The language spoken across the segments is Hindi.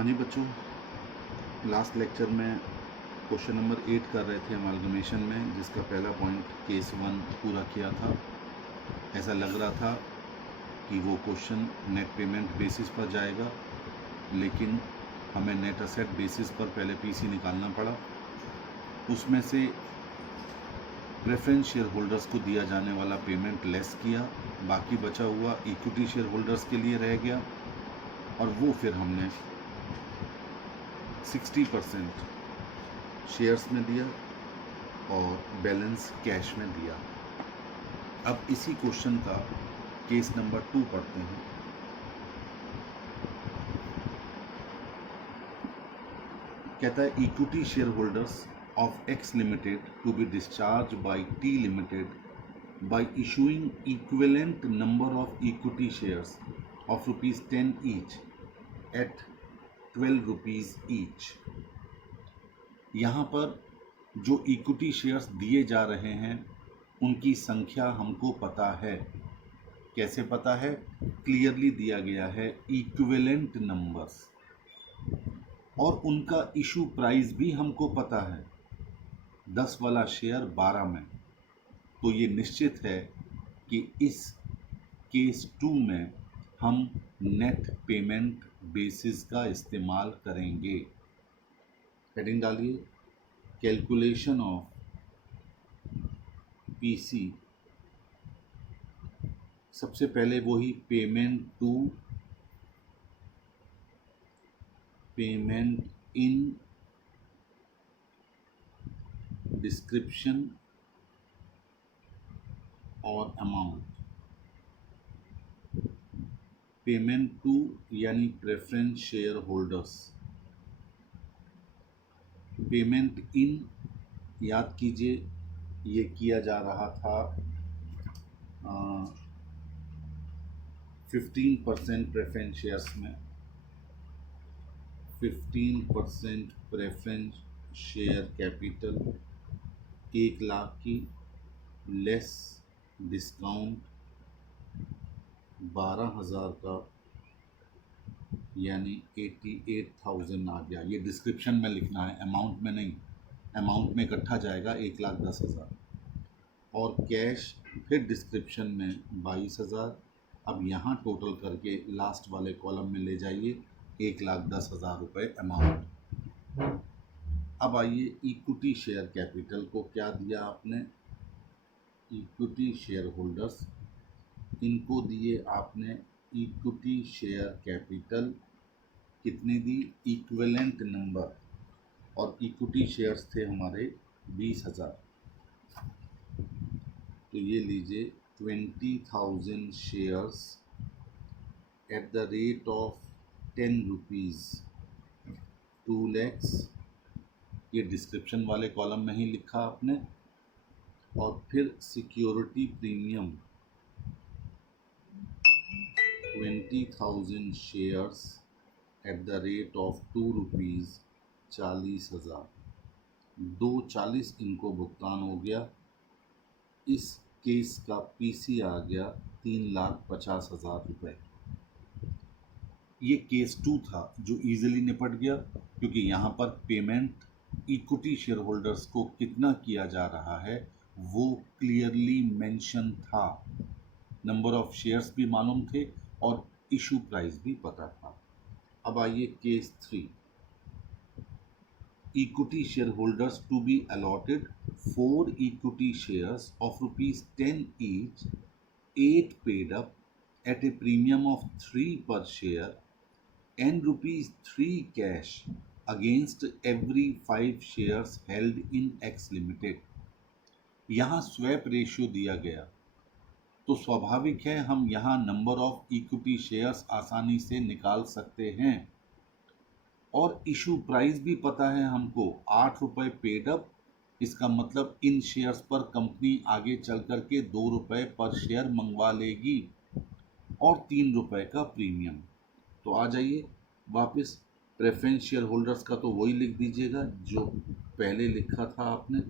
हाँ जी बच्चों, लास्ट लेक्चर में क्वेश्चन नंबर 8 कर रहे थे अमालगमेशन में, जिसका पहला पॉइंट केस 1 पूरा किया था। ऐसा लग रहा था कि वो क्वेश्चन नेट पेमेंट बेसिस पर जाएगा, लेकिन हमें नेट असेट बेसिस पर पहले पीसी निकालना पड़ा। उसमें से प्रेफरेंस शेयर होल्डर्स को दिया जाने वाला पेमेंट लेस किया, बाकी बचा हुआ इक्विटी शेयर होल्डर्स के लिए रह गया, और वो फिर हमने 60% शेयर्स में दिया और बैलेंस कैश में दिया। अब इसी क्वेश्चन का केस नंबर 2 पढ़ते हैं। कहता है equity share holders of X limited to be discharge by T limited by issuing equivalent number of equity shares of ₹10 each at 12 rupees each. यहाँ पर जो इक्विटी शेयर्स दिए जा रहे हैं उनकी संख्या हमको पता है। कैसे पता है? क्लियरली दिया गया है इक्विवेलेंट नंबर्स, और उनका इशू प्राइस भी हमको पता है, 10 वाला शेयर 12 में। तो ये निश्चित है कि इस केस 2 में हम नेट पेमेंट बेसिस का इस्तेमाल करेंगे। हेडिंग डालिए, कैलकुलेशन ऑफ पीसी। सबसे पहले वही पेमेंट इन डिस्क्रिप्शन और अमाउंट। पेमेंट टू यानी preference share holders. Payment in, याद कीजिए, ये किया जा रहा था 15% प्रेफरेंस शेयर्स में। 15% प्रेफरेंस शेयर कैपिटल 1 लाख की, लेस डिस्काउंट 12,000 का, यानी 88,000 आ गया। ये डिस्क्रिप्शन में लिखना है, अमाउंट में नहीं। अमाउंट में इकट्ठा जाएगा 1,10,000, और कैश फिर डिस्क्रिप्शन में 22,000। अब यहाँ टोटल करके लास्ट वाले कॉलम में ले जाइए 1,10,000 रुपये अमाउंट। अब आइए इक्विटी शेयर कैपिटल को क्या दिया आपने? इक्विटी शेयर होल्डर्स, इनको दिए आपने इक्विटी शेयर कैपिटल। कितनी दी? इक्विवेलेंट नंबर, और इक्विटी शेयर्स थे हमारे 20,000। तो ये लीजिए 20,000 shares at the rate of 10 rupees, 2 lakhs। ये डिस्क्रिप्शन वाले कॉलम में ही लिखा आपने। और फिर security premium 20,000 shares at the rate of 2 rupees, 40,000। 240 इनको भुगतान हो गया। इस केस का पीसी आ गया 3,50,000 रुपये। ये केस 2 था जो इजीली निपट गया, क्योंकि यहाँ पर पेमेंट इक्विटी शेयर होल्डर्स को कितना किया जा रहा है वो क्लियरली मेंशन था। नंबर ऑफ शेयर्स भी मालूम थे और इशू प्राइस भी पता था। अब आइए case 3। Equity share holders to be allotted 4 equity shares of ₹10 each, 8 paid up at a premium of 3 per share and ₹3 cash against every 5 shares held in X Limited। यहाँ स्वैप रेशियो दिया गया, तो स्वाभाविक है हम यहाँ नंबर ऑफ इक्विटी शेयर्स आसानी से निकाल सकते हैं, और इशू प्राइस भी पता है हमको, 8 रुपये पेड अप। इसका मतलब इन शेयर्स पर कंपनी आगे चल कर के 2 रुपये पर शेयर मंगवा लेगी, और 3 रुपये का प्रीमियम। तो आ जाइए वापस, प्रेफरेंस शेयर होल्डर्स का तो वही लिख दीजिएगा जो पहले लिखा था आपने।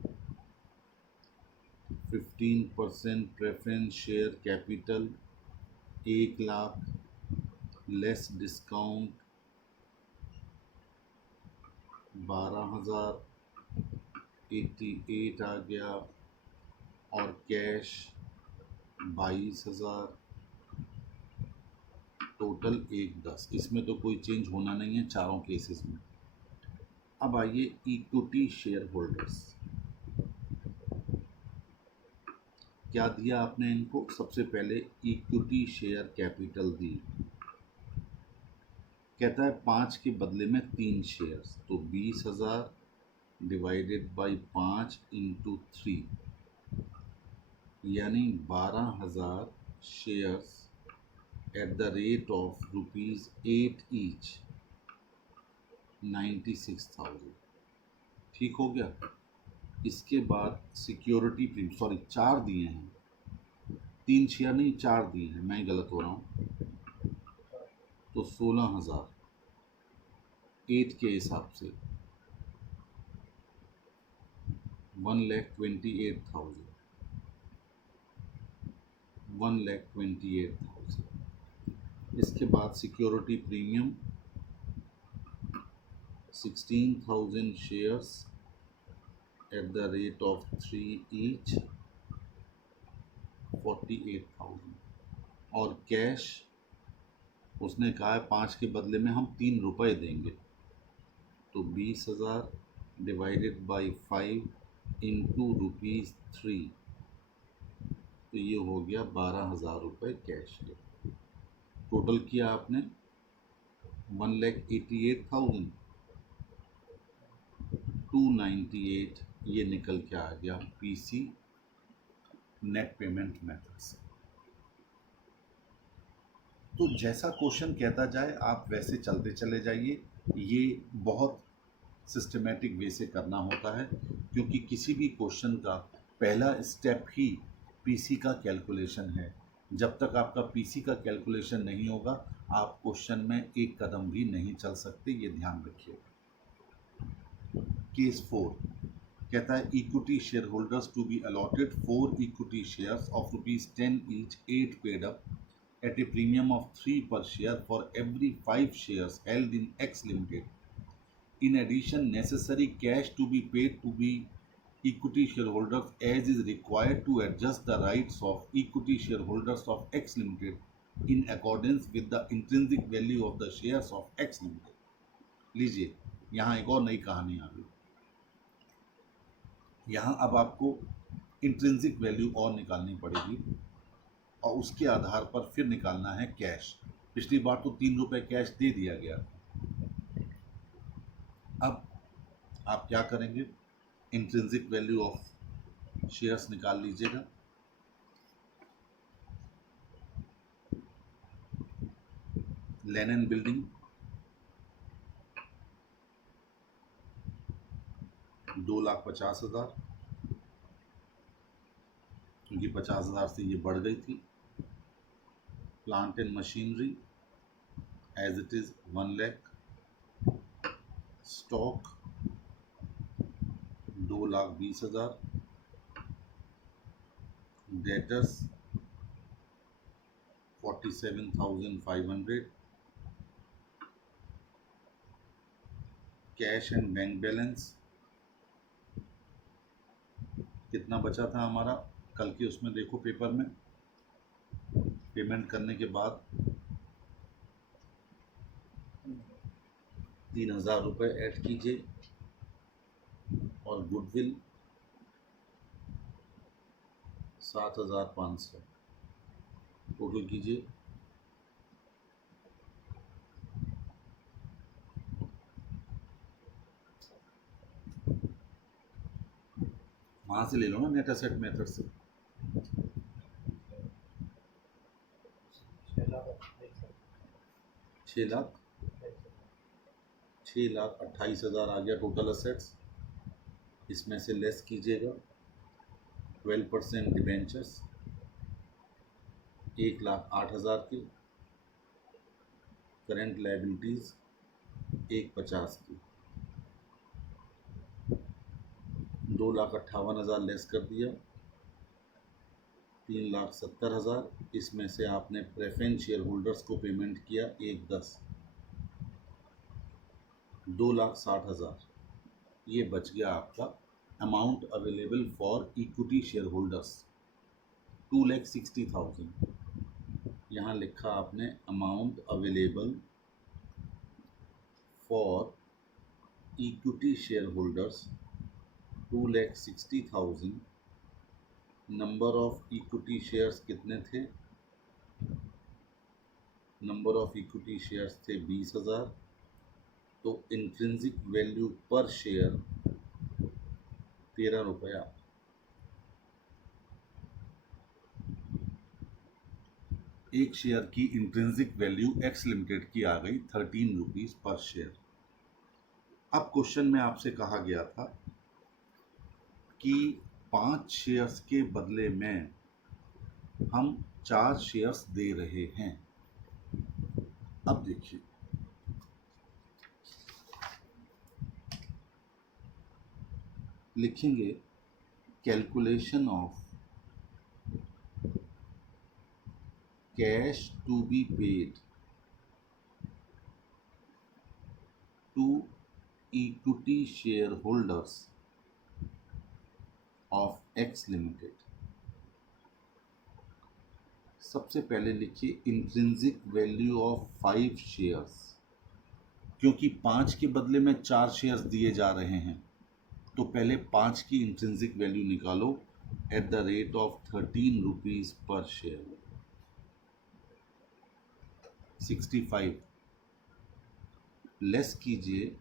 15% preference share capital 1 lakh, less discount 12,088 आ गया, और कैश 22,000, टोटल 110। इसमें तो कोई चेंज होना नहीं है चारों केसेस में। अब आइए इक्विटी शेयर होल्डर्स, क्या दिया आपने इनको? सबसे पहले इक्विटी शेयर कैपिटल दी, कहता है 5 के बदले में 3 शेयर्स, तो 20,000 डिवाइडेड बाई 5 इंटू 3, यानी 12,000 shares at the rate of ₹8 each, 96,000। ठीक हो गया। इसके बाद सिक्योरिटी प्रीमियम, सॉरी 4 दिए हैं, 3 शेयर नहीं 4 दिए हैं, मैं गलत हो रहा हूँ, तो 16,000 8 के हिसाब से 1,28,000, 1,28,000। इसके बाद security premium 16,000 shares at the rate of 3 each, 48,000। और कैश उसने कहा है 5 के बदले में हम 3 रुपये देंगे, तो 20,000 डिवाइडेड बाई 5 इंटू ₹3, तो ये हो गया 12,000 रुपये कैश है। टोटल किया आपने 1,88,298, ये निकल के आ गया पीसी नेट पेमेंट मेथड से। तो जैसा क्वेश्चन कहता जाए आप वैसे चलते चले जाइए, ये बहुत सिस्टमेटिक वे से करना होता है, क्योंकि किसी भी क्वेश्चन का पहला स्टेप ही पीसी का कैलकुलेशन है। जब तक आपका पीसी का कैलकुलेशन नहीं होगा आप क्वेश्चन में एक कदम भी नहीं चल सकते, ये ध्यान रखिए। केस 4 कहता है equity share holders to be allotted 4 equity shares of ₹10 each, 8 paid up at a premium of 3 per share for every 5 shares held in X Limited. In addition, necessary cash to be paid to be equity shareholders as is required to adjust the rights of equity shareholders of X Limited in accordance with the intrinsic value of the shares of X Limited. लीजिए, यहाँ एक और नई कहानी आ गई। यहाँ अब आपको इंट्रिंसिक वैल्यू और निकालनी पड़ेगी, और उसके आधार पर फिर निकालना है कैश। पिछली बार तो 3 रुपये कैश दे दिया गया। अब आप क्या करेंगे, इंट्रिंसिक वैल्यू ऑफ शेयर्स निकाल लीजिएगा। लेनिन बिल्डिंग 2,50,000, क्योंकि 50,000 से ये बढ़ गई थी। Plant and machinery as it is 1 lakh. Stock 2,20,000। Debtors 47,500। Cash and bank balance कितना बचा था हमारा, कल के उसमें देखो पेपर में, पेमेंट करने के बाद 3,000 रुपये ऐड कीजिए, और गुडविल 7,500 टोटल कीजिए। वहाँ से ले लो ना, नेट एसेट मेथड से। 6,28,000 आ गया टोटल असेट्स। इसमें से लेस कीजिएगा 12% डिबेंचर्स 1,08,000 की, करेंट लायबिलिटीज़ 1,50,000 की, 2,58,000 लेस कर दिया, 3,70,000। इसमें से आपने प्रेफरेंस शेयर होल्डर्स को पेमेंट किया 1,10, 2,60,000। ये बच गया आपका amount available for equity share holders 2,60,000। यहाँ लिखा आपने amount available for equity share holders 2,60,000। Number of equity shares कितने थे? नंबर ऑफ इक्विटी शेयर्स थे 20,000। तो इंट्रिंसिक वैल्यू पर शेयर 13 रुपया। एक शेयर की इंट्रिंसिक वैल्यू एक्स लिमिटेड की आ गई 13 रुपीज पर शेयर। अब क्वेश्चन में आपसे कहा गया था कि 5 शेयर्स के बदले में हम 4 शेयर्स दे रहे हैं। अब देखिए, लिखेंगे calculation of cash to be paid to equity share holders of X limited. सबसे पहले लिखिए इंट्रिंसिक वैल्यू ऑफ 5 शेयर्स, क्योंकि 5 के बदले में 4 शेयर्स दिए जा रहे हैं तो पहले 5 की इंट्रिंसिक वैल्यू निकालो at the rate of 13 rupees पर शेयर। 65 लेस कीजिए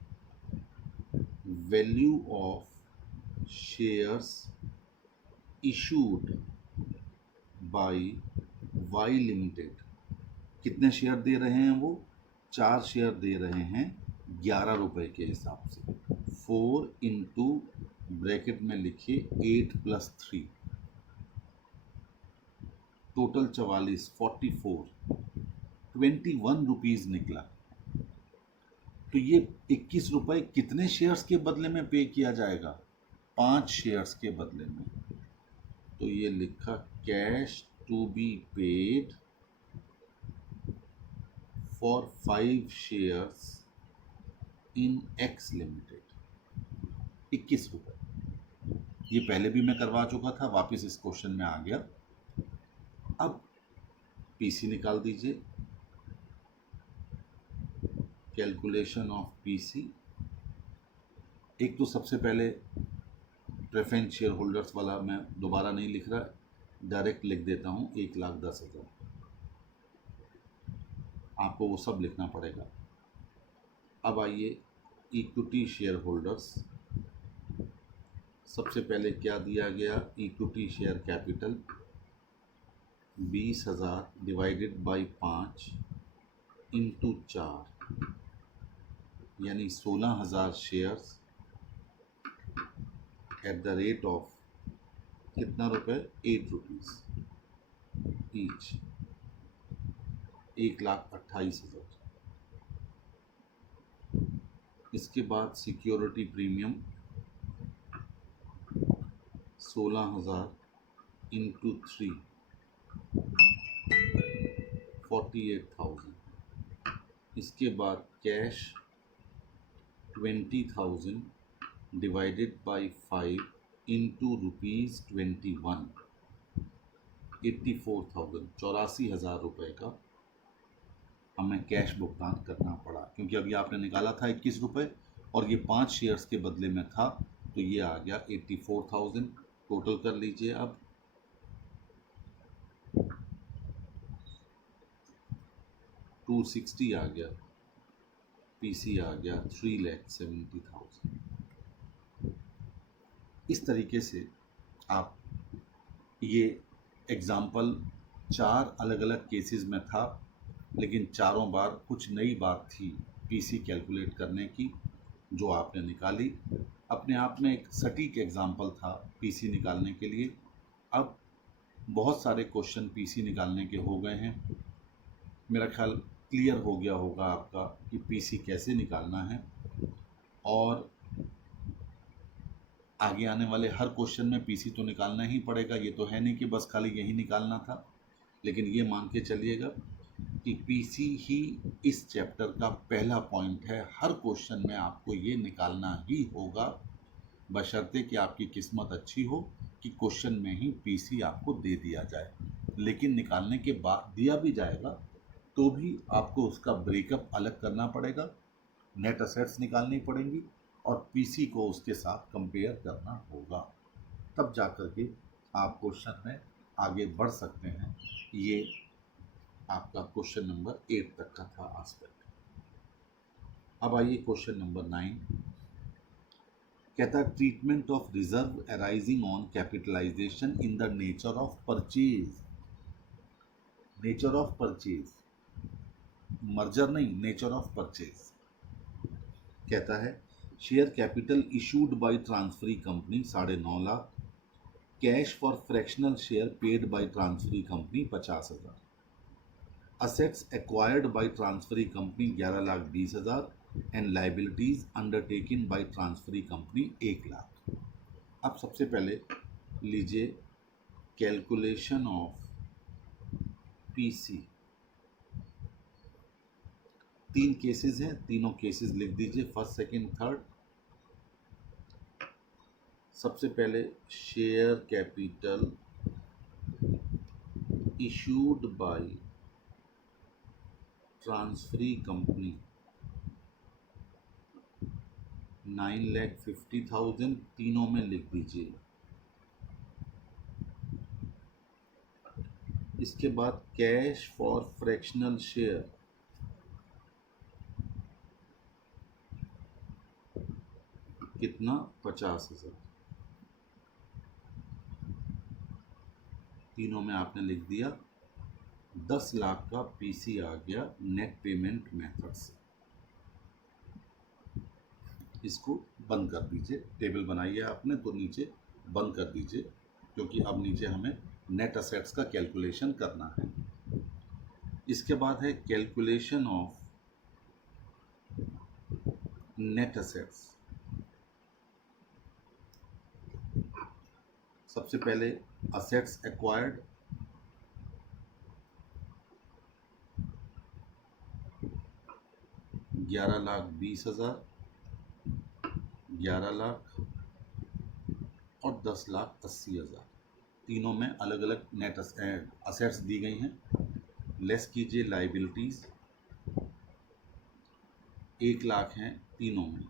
value of shares issued by Y limited. कितने शेयर दे रहे हैं वो? 4 शेयर दे रहे हैं 11 रुपए के हिसाब से। 4 इंटू ब्रैकेट में लिखिए 8 + 3, टोटल 44, 44, 21 रुपीज निकला। तो ये 21 रुपए कितने शेयर्स के बदले में पे किया जाएगा? 5 शेयर्स के बदले में। तो ये लिखा cash to be paid for 5 shares in X limited 21 रुपए। ये पहले भी मैं करवा चुका था, वापस इस क्वेश्चन में आ गया। अब पीसी निकाल दीजिए। Calculation of PC. एक तो सबसे पहले प्रेफरेंस शेयर होल्डर्स वाला मैं दोबारा नहीं लिख रहा, डायरेक्ट लिख देता हूँ 1,10,000। आपको वो सब लिखना पड़ेगा। अब आइए इक्विटी शेयर होल्डर्स। सबसे पहले क्या दिया गया? Equity share capital 20,000 divided by 5 into 4, यानी 16,000 shares at the rate of कितना रुपए? 8 रुपीज ईच, 1,28,000। इसके बाद सिक्योरिटी प्रीमियम 16,000 इंटू 3, 48,000। इसके बाद cash 20,000 divided by 5 into rupees 21, 84,000, 84,000 रुपये का हमें कैश भुगतान करना पड़ा, क्योंकि अभी आपने निकाला था 21 रुपये और ये 5 शेयर्स के बदले में था, तो ये आ गया 84,000। टोटल कर लीजिए। अब 260 आ गया, पीसी आ गया 3,70,000। इस तरीके से आप, ये एग्ज़ाम्पल 4 अलग अलग केसेस में था, लेकिन चारों बार कुछ नई बात थी पीसी कैलकुलेट करने की जो आपने निकाली। अपने आप में एक सटीक एग्ज़ाम्पल था पीसी निकालने के लिए। अब बहुत सारे क्वेश्चन पीसी निकालने के हो गए हैं। मेरा ख्याल क्लियर हो गया होगा आपका कि पीसी कैसे निकालना है, और आगे आने वाले हर क्वेश्चन में पीसी तो निकालना ही पड़ेगा। ये तो है नहीं कि बस खाली यही निकालना था, लेकिन ये मान के चलिएगा कि पीसी ही इस चैप्टर का पहला पॉइंट है। हर क्वेश्चन में आपको ये निकालना ही होगा बशर्ते कि आपकी किस्मत अच्छी हो कि क्वेश्चन में ही पीसी आपको दे दिया जाए। लेकिन निकालने के बाद दिया भी जाएगा तो भी आपको उसका ब्रेकअप अलग करना पड़ेगा, नेट असेट्स निकालनी पड़ेंगी और पीसी को उसके साथ कंपेयर करना होगा, तब जाकर के आप क्वेश्चन में आगे बढ़ सकते हैं। ये आपका क्वेश्चन नंबर 8 तक का था आस्पेक्ट। अब आइए क्वेश्चन नंबर 9। कहता है treatment of reserve arising on capitalisation in the nature of purchase. Nature of purchase, merger नहीं, नेचर ऑफ परचेज। कहता है share capital issued by transferee company 9.5 lakh, cash for fractional share paid by transferee company 50,000, assets acquired by transferee company 11,20,000 and liabilities undertaken by transferee company 1 lakh. अब सबसे पहले लीजिए कैलकुलेशन ऑफ पीसी। 3 केसेस हैं, तीनों केसेस लिख दीजिए, फर्स्ट सेकंड थर्ड। सबसे पहले share capital issued by transferee company 9,50,000, तीनों में लिख दीजिए। इसके बाद कैश फॉर फ्रैक्शनल शेयर कितना 50,000, तीनों में आपने लिख दिया। 10 लाख का पीसी आ गया नेट पेमेंट मेथड से। इसको बंद कर दीजिए, टेबल बनाई है आपने तो नीचे बंद कर दीजिए, क्योंकि अब नीचे हमें नेट असेट्स का कैलकुलेशन करना है। इसके बाद है कैलकुलेशन ऑफ नेट असेट्स। सबसे पहले असेट्स एक्वायर्ड 11,20,000, 11 लाख और 10,80,000, तीनों में अलग अलग नेट असेट्स दी गई हैं। लेस कीजिए लाइबिलिटीज, 1 लाख हैं तीनों में।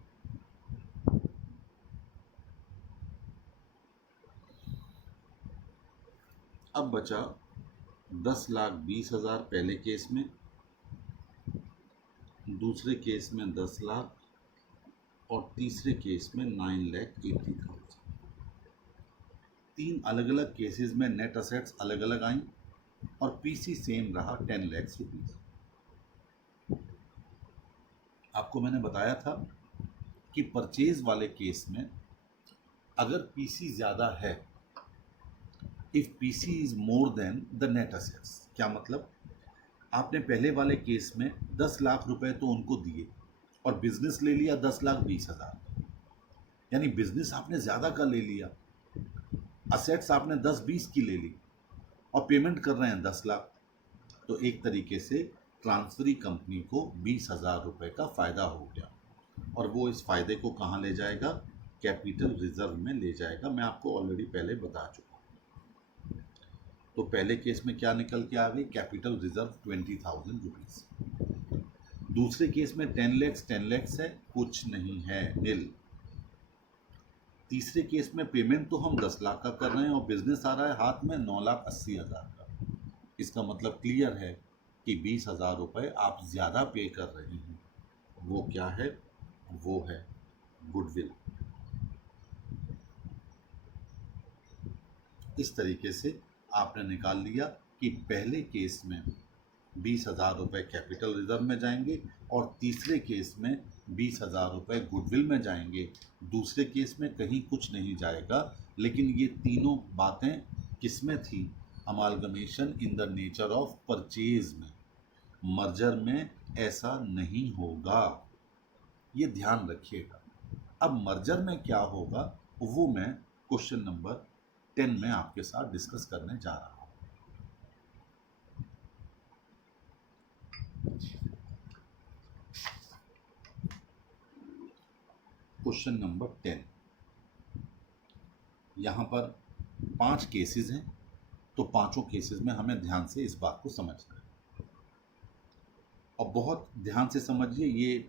अब बचा 10,20,000 पहले केस में, दूसरे केस में 10 लाख और तीसरे केस में 9,80,000। 3 अलग अलग केसेस में नेट असेट्स अलग अलग आई और पीसी सेम रहा 10 लाख रुपीज। आपको मैंने बताया था कि परचेज वाले केस में अगर पीसी ज़्यादा है, if PC is more than the net assets, क्या मतलब, आपने पहले वाले केस में 10 लाख रुपए तो उनको दिए और बिजनेस ले लिया 10,20,000, यानी बिजनेस आपने ज़्यादा का ले लिया, असेट्स आपने 10-20 की ले ली और पेमेंट कर रहे हैं 10 लाख, तो एक तरीके से ट्रांसफरी कंपनी को 20,000 रुपये का फ़ायदा हो गया और वो इस फायदे को कहाँ ले जाएगा, कैपिटल रिजर्व में ले जाएगा। मैं आपको ऑलरेडी पहले बता चुका। तो पहले केस में क्या निकल के आ गई, कैपिटल रिजर्व 20,000 रुपीज़। दूसरे केस में 10 लाख है, कुछ नहीं है, नील। तीसरे केस में पेमेंट तो हम 10 लाख का कर रहे हैं और बिजनेस आ रहा है हाथ में 9,80,000 का। इसका मतलब क्लियर है कि 20,000 रुपये आप ज़्यादा पे कर रहे हैं। वो क्या है, वो है गुडविल। इस तरीके से आपने निकाल लिया कि पहले केस में 20,000 रुपये कैपिटल रिजर्व में जाएंगे और तीसरे केस में 20,000 रुपये गुडविल में जाएंगे। दूसरे केस में कहीं कुछ नहीं जाएगा, लेकिन ये तीनों बातें किस में थी, amalgamation in the nature of purchase में। मर्जर में ऐसा नहीं होगा, ये ध्यान रखिएगा। अब मर्जर में क्या होगा वो मैं क्वेश्चन नंबर 10 में आपके साथ डिस्कस करने जा रहा हूं। क्वेश्चन नंबर 10, यहाँ पर 5 केसेस हैं, तो पांचों केसेस में हमें ध्यान से इस बात को समझना है और बहुत ध्यान से समझिए। ये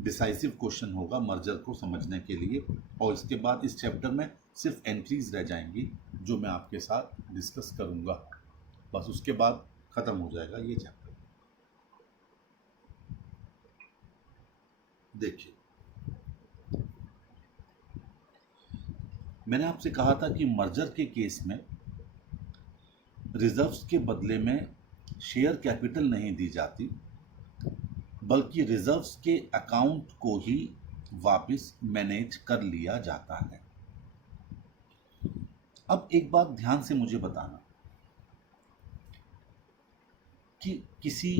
डिसाइसिव क्वेश्चन होगा मर्जर को समझने के लिए, और इसके बाद इस चैप्टर में सिर्फ एंट्रीज रह जाएंगी जो मैं आपके साथ डिस्कस करूंगा, बस उसके बाद खत्म हो जाएगा ये चैप्टर। देखिए, मैंने आपसे कहा था कि मर्जर के केस में रिजर्व्स के बदले में शेयर कैपिटल नहीं दी जाती, बल्कि रिजर्व्स के अकाउंट को ही वापस मैनेज कर लिया जाता है। अब एक बात ध्यान से मुझे बताना कि किसी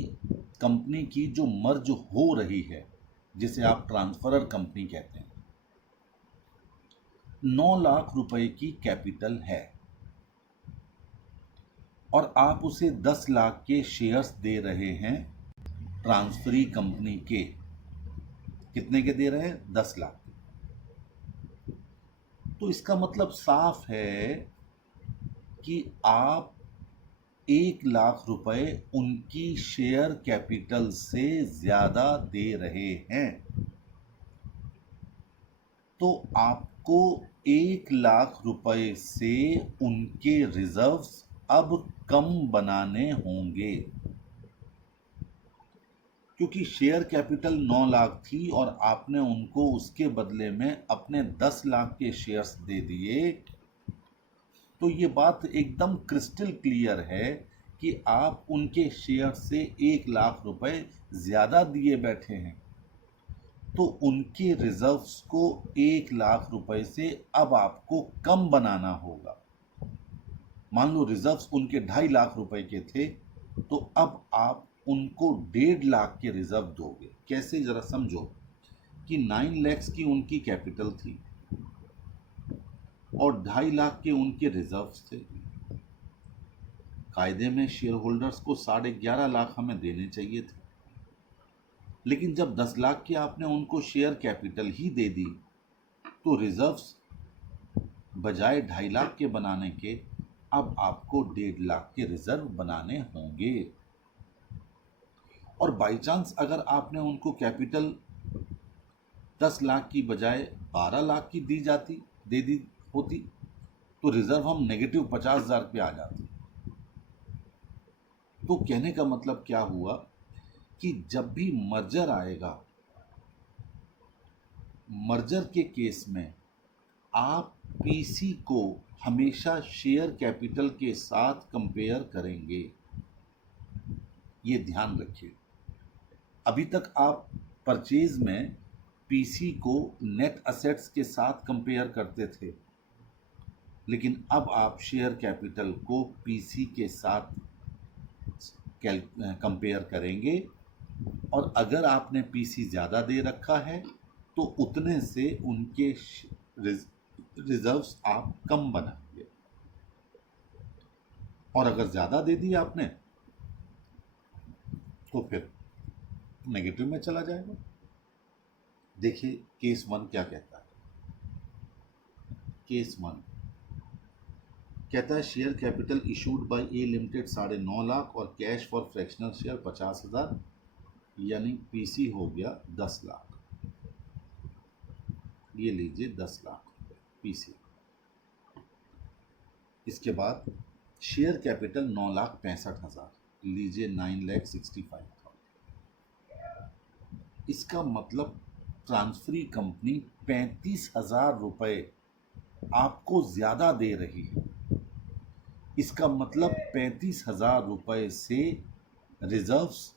कंपनी की जो मर्ज हो रही है, जिसे आप ट्रांसफरर कंपनी कहते हैं, 9 लाख रुपए की कैपिटल है और आप उसे 10 लाख के शेयर्स दे रहे हैं ट्रांसफरी कंपनी के। कितने के दे रहे हैं? 10 लाख। तो इसका मतलब साफ है कि आप 1 लाख रुपए उनकी शेयर कैपिटल से ज्यादा दे रहे हैं। तो आपको 1 लाख रुपए से उनके रिजर्व्स अब कम बनाने होंगे, क्योंकि शेयर कैपिटल 9 लाख थी और आपने उनको उसके बदले में अपने 10 लाख के शेयर्स दे दिए। तो ये बात एकदम क्रिस्टल क्लियर है कि आप उनके शेयर से 1 लाख रुपए ज्यादा दिए बैठे हैं। तो उनके रिजर्व्स को 1 लाख रुपए से अब आपको कम बनाना होगा। मान लो रिजर्व्स उनके 2.5 लाख रुपए के थे, तो अब आप उनको 1.5 लाख के रिजर्व दोगे। कैसे, जरा समझो कि 9 लाख की उनकी कैपिटल थी और 2.5 लाख के उनके रिजर्व्स थे। कायदे में शेयर होल्डर्स को 11.5 लाख हमें देने चाहिए थे, लेकिन जब 10 लाख की आपने उनको शेयर कैपिटल ही दे दी, तो रिजर्व्स बजाय 2.5 लाख के बनाने के अब आपको 1.5 लाख के रिजर्व बनाने होंगे। और बाई चांस अगर आपने उनको कैपिटल 10 लाख की बजाय 12 लाख की दे दी होती, तो रिजर्व हम नेगेटिव 50,000 पे आ जाते। तो कहने का मतलब क्या हुआ कि जब भी मर्जर आएगा, मर्जर के केस में आप पीसी को हमेशा शेयर कैपिटल के साथ कंपेयर करेंगे। ये ध्यान रखिए। अभी तक आप परचेज में पीसी को नेट असेट्स के साथ कंपेयर करते थे, लेकिन अब आप शेयर कैपिटल को पीसी के साथ कंपेयर करेंगे, और अगर आपने पीसी ज़्यादा दे रखा है तो उतने से उनके रिजर्व्स आप कम बनाएंगे, और अगर ज़्यादा दे दी आपने तो फिर नेगेटिव में चला जाएगा। देखिए केस 1 क्या कहता है। केस 1 कहता है शेयर कैपिटल इशूड बाय ए लिमिटेड 9.5 लाख और कैश फॉर फ्रैक्शनल शेयर 50,000, यानी पीसी हो गया 10 लाख। ये लीजिए 10 लाख पीसी। इसके बाद शेयर कैपिटल 9,65,000, लीजिए 9,65,000। इसका मतलब ट्रांसफरी कंपनी 35,000 रुपए आपको ज्यादा दे रही है। इसका मतलब 35,000 रुपए से रिजर्व्स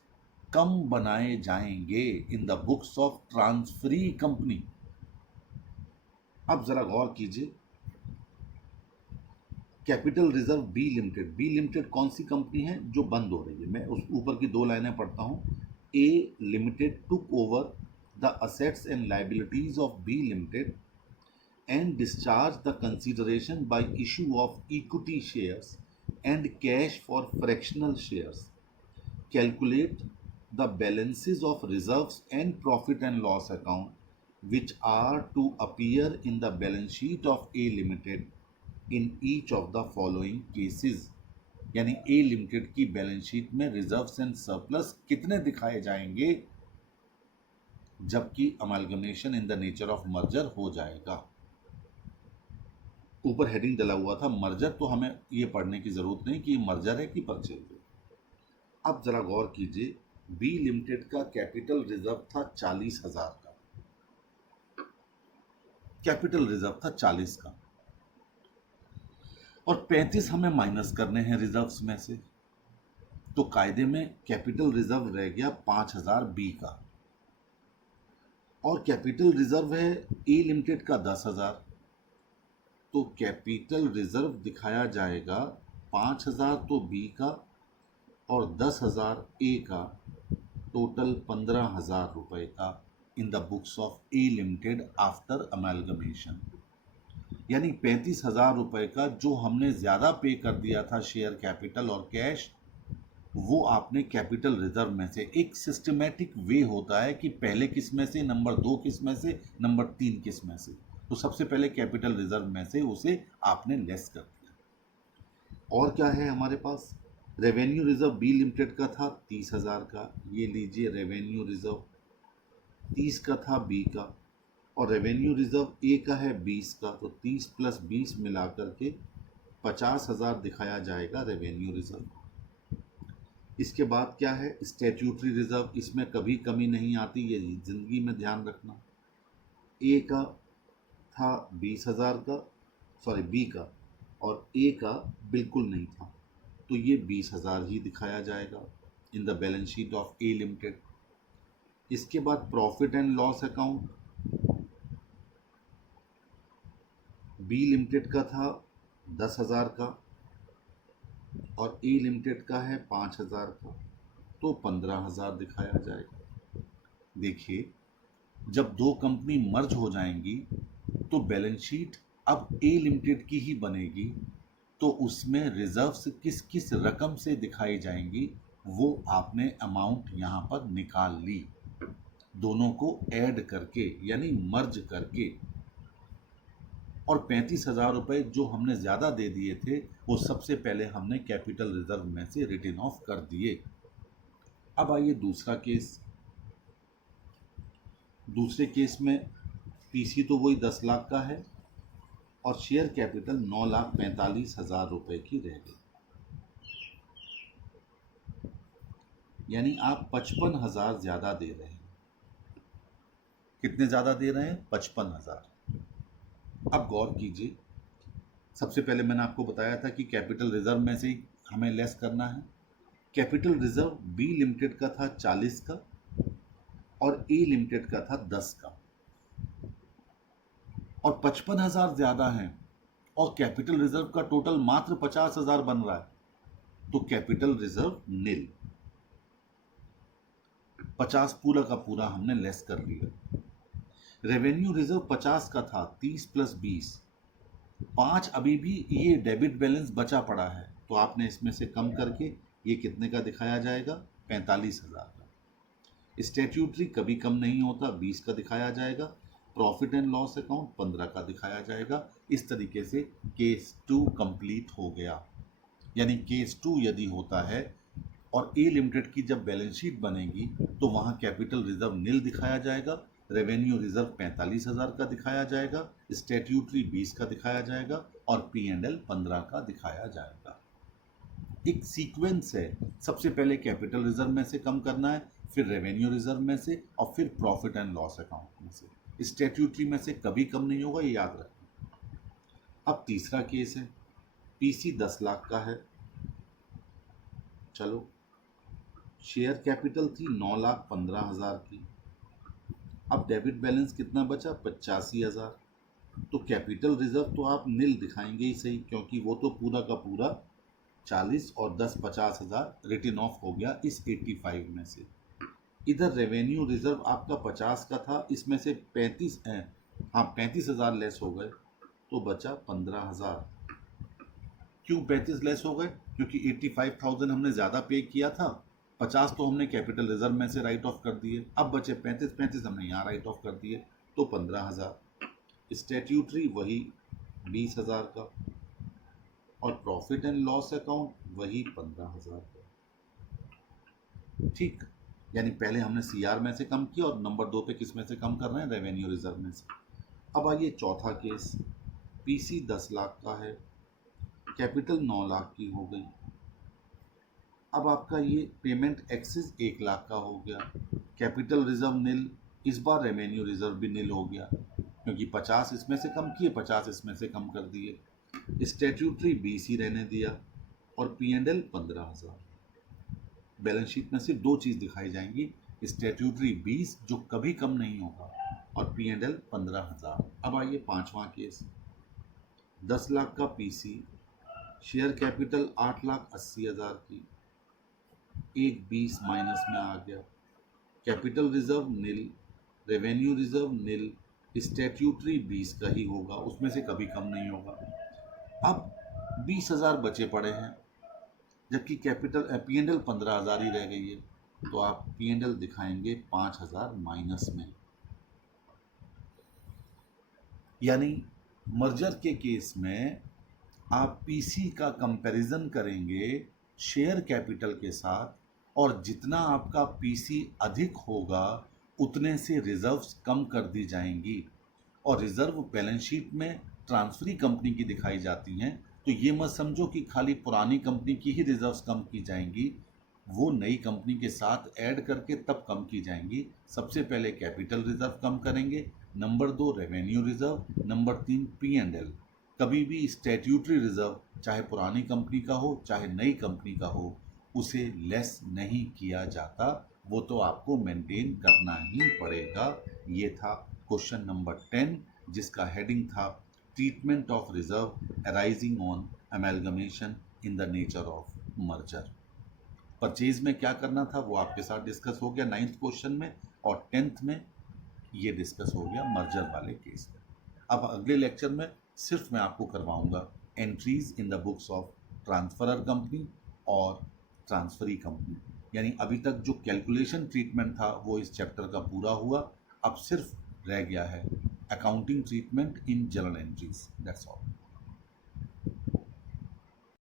कम बनाए जाएंगे in the books of transferee company. अब जरा गौर कीजिए, कैपिटल रिजर्व बी लिमिटेड कौन सी कंपनी है जो बंद हो रही है? मैं उस ऊपर की 2 लाइनें पढ़ता हूं। A limited took over the assets and liabilities of B limited and discharge the consideration by issue of equity shares and cash for fractional shares. Calculate the balances of reserves and profit and loss account which are to appear in the balance sheet of A Limited in each of the following cases। यानी A लिमिटेड की बैलेंस शीट में रिजर्व्स एंड सरप्लस कितने दिखाए जाएंगे जबकि amalgamation in the nature of merger हो जाएगा। ऊपर हेडिंग डला हुआ था मर्जर, तो हमें ये पढ़ने की जरूरत नहीं कि मर्जर है कि परचेज है। अब जरा गौर कीजिए, बी लिमिटेड का कैपिटल रिजर्व था 40,000 का, कैपिटल रिजर्व था 40 का, और 35 हमें माइनस करने हैं रिजर्व्स में से, तो कायदे में कैपिटल रिजर्व रह गया 5,000 बी का, और कैपिटल रिजर्व है ए लिमिटेड का 10,000, तो कैपिटल रिजर्व दिखाया जाएगा 5,000 तो बी का और 10,000 ए का, टोटल 15,000 रुपए का in the books of A limited after amalgamation. यानी 35,000 रुपए का जो हमने ज़्यादा पे कर दिया था शेयर कैपिटल और कैश, वो आपने कैपिटल रिजर्व में से, एक सिस्टमेटिक वे होता है कि पहले किस में से, नंबर 2 किस में से, नंबर 3 किस में से, तो सबसे पहले कैपिटल रिजर्व में से उसे आपने लेस कर दिया। और क्या है हमारे पास, रेवेन्यू रिजर्व बी लिमिटेड का था 30,000 का, ये लीजिए रेवेन्यू रिजर्व 30 का था बी का, और रेवेन्यू रिजर्व ए का है 20 का, तो 30 प्लस 20 मिला करके 50,000 दिखाया जाएगा रेवेन्यू रिजर्व। इसके बाद क्या है, स्टैट्यूटरी रिजर्व, इसमें कभी कमी नहीं आती, ये जिंदगी में ध्यान रखना। ए का था 20,000 का, सॉरी बी का, और ए का बिल्कुल नहीं था, तो ये 20,000 ही दिखाया जाएगा in the balance sheet of A limited. इसके बाद profit and loss account, B limited का था 10,000 का और ए लिमिटेड का है 5,000 का, तो 15,000 दिखाया जाएगा। देखिए, जब दो कंपनी मर्ज हो जाएंगी तो बैलेंस शीट अब ए लिमिटेड की ही बनेगी, तो उसमें रिजर्व्स किस किस रकम से दिखाई जाएंगी वो आपने अमाउंट यहाँ पर निकाल ली, दोनों को ऐड करके यानी मर्ज करके। और 35,000 रुपये जो हमने ज़्यादा दे दिए थे वो सबसे पहले हमने कैपिटल रिजर्व में से रिटन ऑफ कर दिए। अब आइए दूसरा केस। दूसरे केस में पीसी तो वही 10 लाख का है और शेयर कैपिटल 9,45,000 रुपये की रह गई, यानी आप 55,000 ज़्यादा दे रहे हैं। कितने ज़्यादा दे रहे हैं? 55,000। अब गौर कीजिए, सबसे पहले मैंने आपको बताया था कि कैपिटल रिजर्व में से ही हमें लेस करना है। कैपिटल रिजर्व बी लिमिटेड का था 40 का और ए लिमिटेड का था 10 का, और 55,000 ज़्यादा है और कैपिटल रिजर्व का टोटल मात्र 50,000 बन रहा है, तो कैपिटल रिजर्व नील, 50 पूरा का पूरा हमने लेस कर लिया। रेवेन्यू रिजर्व 50 का था, 30 प्लस 20, 5 अभी भी ये डेबिट बैलेंस बचा पड़ा है, तो आपने इसमें से कम करके ये कितने का दिखाया जाएगा? 45,000 का। स्टैट्यूटरी कभी कम नहीं होता, 20 का दिखाया जाएगा। प्रॉफिट एंड लॉस अकाउंट 15 का दिखाया जाएगा। इस तरीके से केस 2 कंप्लीट हो गया। यानी केस 2 यदि होता है और ए लिमिटेड की जब बैलेंस शीट बनेगी तो वहाँ कैपिटल रिजर्व नील दिखाया जाएगा, रेवेन्यू रिजर्व 45,000 का दिखाया जाएगा, स्टैट्यूटरी 20 का दिखाया जाएगा और P&L 15 का दिखाया जाएगा। एक सीक्वेंस है, सबसे पहले कैपिटल रिजर्व में से कम करना है, फिर रेवेन्यू रिजर्व में से और फिर प्रॉफिट एंड लॉस अकाउंट में से। स्टैट्यूटरी में से कभी कम नहीं होगा, ये याद रखें। अब तीसरा केस है, पीसी 10 लाख का है। चलो, शेयर कैपिटल थी 9,15,000 की। अब डेबिट बैलेंस कितना बचा? 85,000। तो कैपिटल रिजर्व तो आप नील दिखाएंगे ही सही, क्योंकि वो तो पूरा का पूरा 40 और 10 50,000 रिटन ऑफ हो गया इस 85 में से। इधर रेवेन्यू रिजर्व आपका 50 का था, इसमें से 35,000 लेस हो गए, तो बचा 15,000। क्यों 35 लेस हो गए? क्योंकि 85,000 हमने ज़्यादा पे किया था, 50 तो हमने कैपिटल रिजर्व में से राइट ऑफ कर दिए, अब बचे 35 हमने यहाँ राइट ऑफ कर दिए, तो 15,000, स्टैट्यूटरी वही 20,000 का, और प्रॉफिट एंड लॉस अकाउंट वही 15,000 का। ठीक, यानी पहले हमने सीआर में से कम किया और नंबर 2 पे किस में से कम कर रहे हैं, रेवेन्यू रिजर्व में से। अब आइए चौथा केस, पीसी 10 लाख का है, कैपिटल 9 लाख की हो गई। अब आपका ये पेमेंट एक्सेस 1 लाख का हो गया, कैपिटल रिजर्व नील, इस बार रेवेन्यू रिजर्व भी नील हो गया क्योंकि 50 इसमें से कम किए, 50 इसमें से कम कर दिए। स्टैट्यूटरी 20 ही रहने दिया और P&L 15,000। बैलेंस शीट में सिर्फ 2 चीज़ दिखाई जाएंगी, स्टैट्यूटरी 20 जो कभी कम नहीं होगा और P&L 15,000। अब आइए पांचवा केस, 10 लाख का पीसी, शेयर कैपिटल 8,80,000 की, 1,20 माइनस में आ गया, कैपिटल रिजर्व नील, रेवेन्यू रिजर्व नील, स्टैट्यूटरी 20 का ही होगा, उसमें से कभी कम नहीं होगा। अब 20,000 बचे पड़े हैं जबकि कैपिटल P&L 15,000 ही रह गई है, तो आप P&L दिखाएंगे 5,000 माइनस में। यानी मर्जर के केस में आप पीसी का कंपैरिजन करेंगे शेयर कैपिटल के साथ, और जितना आपका पीसी अधिक होगा उतने से रिजर्व्स कम कर दी जाएंगी, और रिजर्व बैलेंस शीट में ट्रांसफरी कंपनी की दिखाई जाती हैं। तो ये मत समझो कि खाली पुरानी कंपनी की ही रिजर्व्स कम की जाएंगी, वो नई कंपनी के साथ ऐड करके तब कम की जाएंगी। सबसे पहले कैपिटल रिजर्व कम करेंगे, number 2 revenue reserve, number 3 P&L। कभी भी स्टैट्यूटरी रिजर्व चाहे पुरानी कंपनी का हो चाहे नई कंपनी का हो, उसे लेस नहीं किया जाता, वो तो आपको मेंटेन करना ही पड़ेगा। ये था क्वेश्चन नंबर 10 जिसका हेडिंग था treatment of reserve arising on amalgamation in the nature of merger. Purchase में क्या करना था वो आपके साथ डिस्कस हो गया 9th क्वेश्चन में, और 10th में ये डिस्कस हो गया मर्जर वाले केस में। अब अगले लेक्चर में सिर्फ मैं आपको करवाऊंगा entries in the books of transferor company और ट्रांसफरी कंपनी। यानी अभी तक जो कैलकुलेशन ट्रीटमेंट था वो इस चैप्टर का पूरा हुआ, अब सिर्फ रह गया है accounting treatment in journal entries. That's all.